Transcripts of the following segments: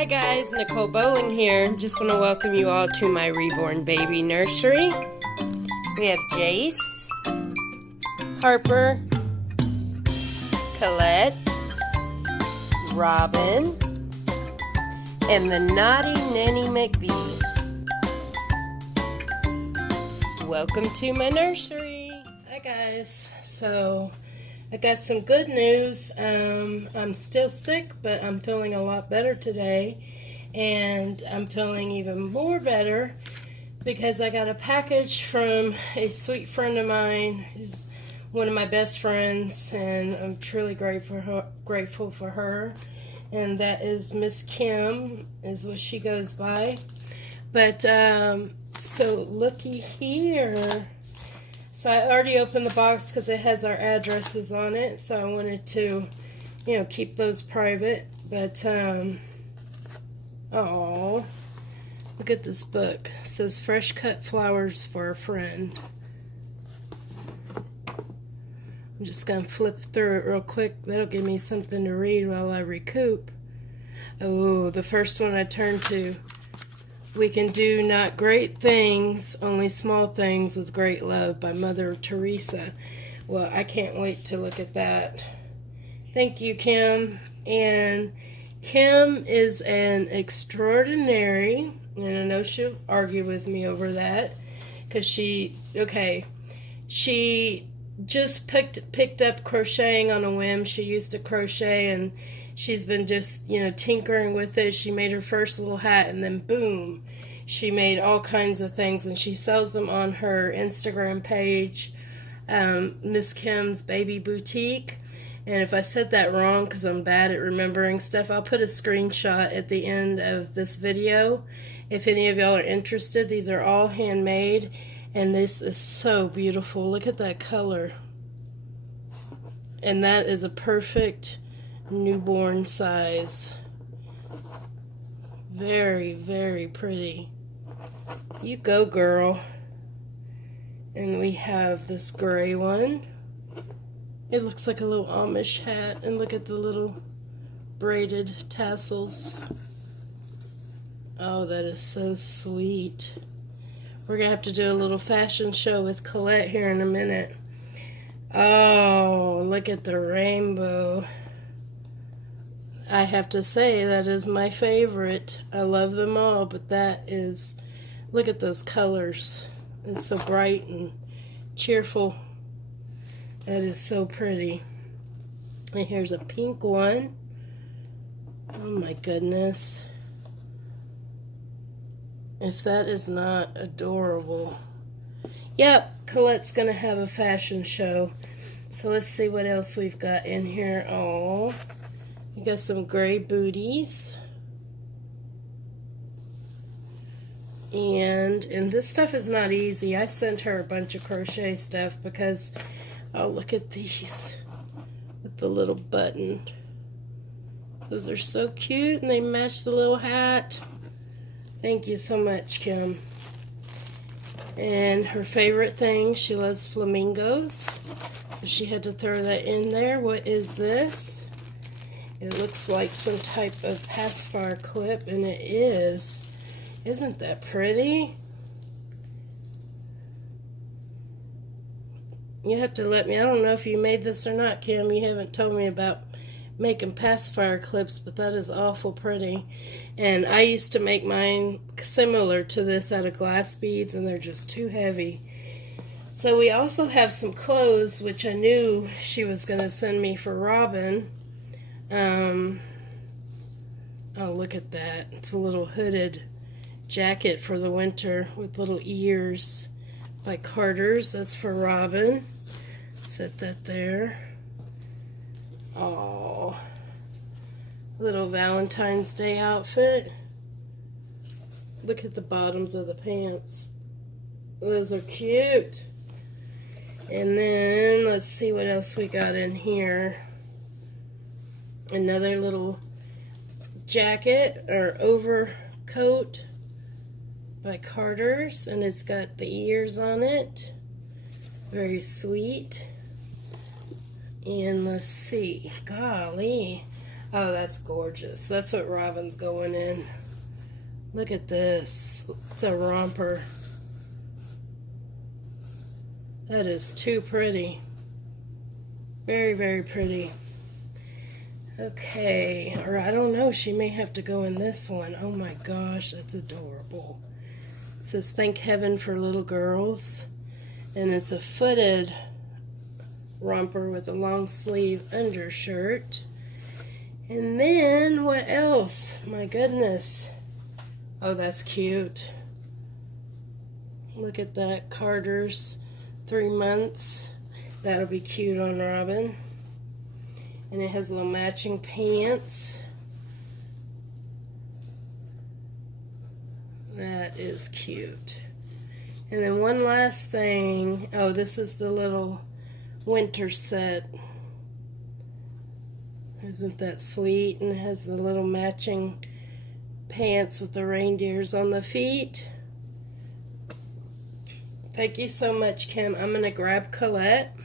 Hi guys, Nicole Bowling here. Just want to welcome you all to my reborn baby nursery. We have Jace, Harper, Colette, Robin, and the naughty Nanny McBee. Welcome to my nursery. Hi guys, so I got some good news. I'm still sick, but I'm feeling a lot better today. And I'm feeling even more better because I got a package from a sweet friend of mine who's one of my best friends, and I'm truly grateful for her. And that is Miss Kim, is what she goes by. But, so looky here. So I already opened the box because it has our addresses on it, so I wanted to, keep those private. But, oh, look at this book. It says Fresh Cut Flowers for a Friend. I'm just going to flip through it real quick. That'll give me something to read while I recoup. Oh, the first one I turned to. We Can Do Not Great Things, Only Small Things with Great Love by Mother Teresa. Well, I can't wait to look at that. Thank you, Kim. And Kim is an extraordinary, and I know she'll argue with me over that, because she just picked up crocheting on a whim. She used to crochet, and she's been just, tinkering with it. She made her first little hat, and then boom, she made all kinds of things, and she sells them on her Instagram page, Miss Kim's Baby Boutique. And if I said that wrong, because I'm bad at remembering stuff, I'll put a screenshot at the end of this video. If any of y'all are interested, these are all handmade, and this is so beautiful. Look at that color. And that is a perfect newborn size. Very, very pretty. You go, girl. And we have this gray one. It looks like a little Amish hat, and look at the little braided tassels. Oh, that is so sweet. We're gonna have to do a little fashion show with Colette here in a minute. Oh, look at the rainbow. I have to say, that is my favorite. I love them all, but that is, look at those colors. It's so bright and cheerful. That is so pretty. And here's a pink one. Oh my goodness. If that is not adorable. Yep, Colette's gonna have a fashion show. So let's see what else we've got in here. Oh, we got some gray booties. And this stuff is not easy. I sent her a bunch of crochet stuff because, oh, look at these with the little button. Those are so cute, and they match the little hat. Thank you so much, Kim. And her favorite thing, she loves flamingos, so she had to throw that in there. What is this? It looks like some type of pacifier clip, and it is. Isn't that pretty? You have to let me, I don't know if you made this or not, Kim. You haven't told me about making pacifier clips, but that is awful pretty. And I used to make mine similar to this out of glass beads, and they're just too heavy. So we also have some clothes, which I knew she was going to send me for Robin. Oh, look at that. It's a little hooded jacket for the winter with little ears by Carter's. That's for Robin. Set that there. Oh, little Valentine's Day outfit. Look at the bottoms of the pants. Those are cute. And then let's see what else we got in here. Another little jacket or overcoat by Carter's, and it's got the ears on it. Very sweet. And let's see, golly, Oh, that's gorgeous. That's what Robin's going in. Look at this. It's a romper. That is too pretty. Very, very pretty. Okay, or I don't know, she may have to go in this one. Oh my gosh, that's adorable. It says, "Thank Heaven for Little Girls." And it's a footed romper with a long sleeve undershirt. And then, what else? My goodness. Oh, that's cute. Look at that, Carter's 3 months. That'll be cute on Robin. And it has little matching pants. That is cute. And then one last thing. Oh, this is the little winter set. Isn't that sweet? And it has the little matching pants with the reindeers on the feet. Thank you so much, Kim. I'm going to grab Colette.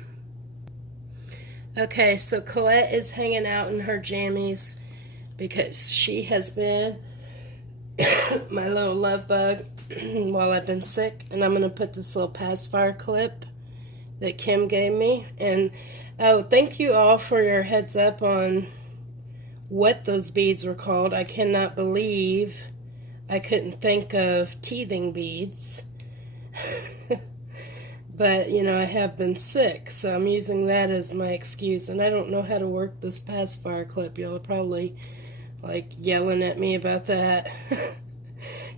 Okay, so Colette is hanging out in her jammies because she has been my little love bug while I've been sick. And I'm going to put this little pacifier clip that Kim gave me. And oh, thank you all for your heads up on what those beads were called. I cannot believe I couldn't think of teething beads. But, you know, I have been sick, so I'm using that as my excuse. And I don't know how to work this pacifier clip. Y'all are probably, like, yelling at me about that.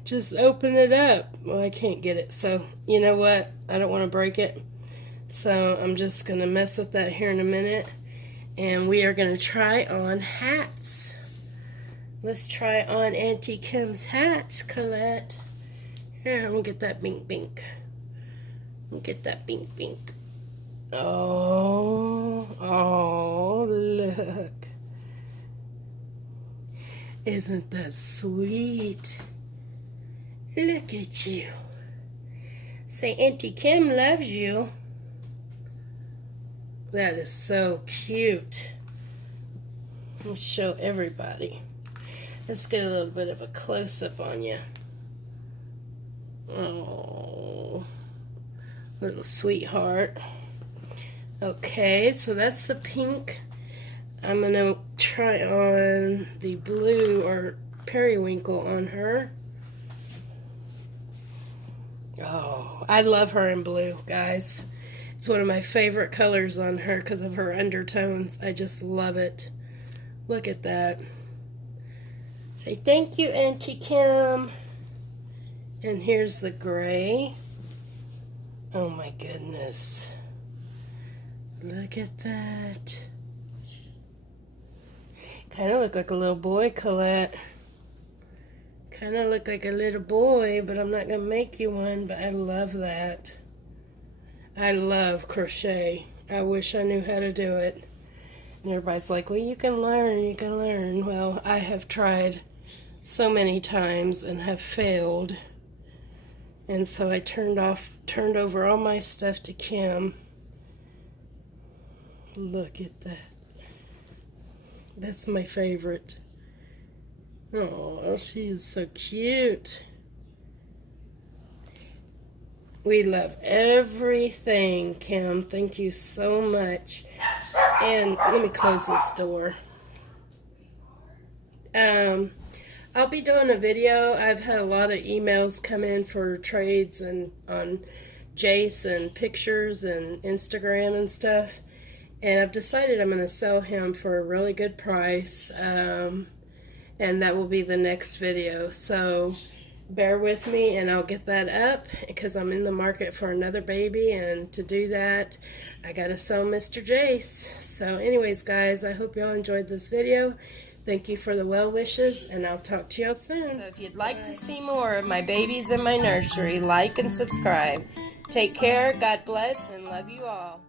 Just open it up. Well, I can't get it. So, you know what? I don't want to break it. So I'm just going to mess with that here in a minute. And we are going to try on hats. Let's try on Auntie Kim's hats, Colette. Here, I'm going to get that bink bink. Get that bink bink. Oh, look. Isn't that sweet? Look at you. Say, Auntie Kim loves you. That is so cute. Let's show everybody. Let's get a little bit of a close-up on you. Oh, little sweetheart. Okay, so that's the pink. I'm going to try on the blue or periwinkle on her. Oh, I love her in blue, guys. It's one of my favorite colors on her because of her undertones. I just love it. Look at that. Say thank you, Auntie Kim. And here's the gray. Oh my goodness. Look at that. Kind of look like a little boy, Colette. Kind of look like a little boy, but I'm not going to make you one, but I love that. I love crochet. I wish I knew how to do it. And everybody's like, well, you can learn, you can learn. Well, I have tried so many times and have failed. And so I turned over all my stuff to Kim. Look at that. That's my favorite. Oh, she is so cute. We love everything, Kim. Thank you so much. And let me close this door. I'll be doing a video. I've had a lot of emails come in for trades and on Jace and pictures and Instagram and stuff. And I've decided I'm going to sell him for a really good price. And that will be the next video. So bear with me and I'll get that up because I'm in the market for another baby. And to do that, I got to sell Mr. Jace. So anyways, guys, I hope y'all enjoyed this video. Thank you for the well wishes, and I'll talk to y'all soon. So if you'd like to see more of my babies in my nursery, like and subscribe. Take care, God bless, and love you all.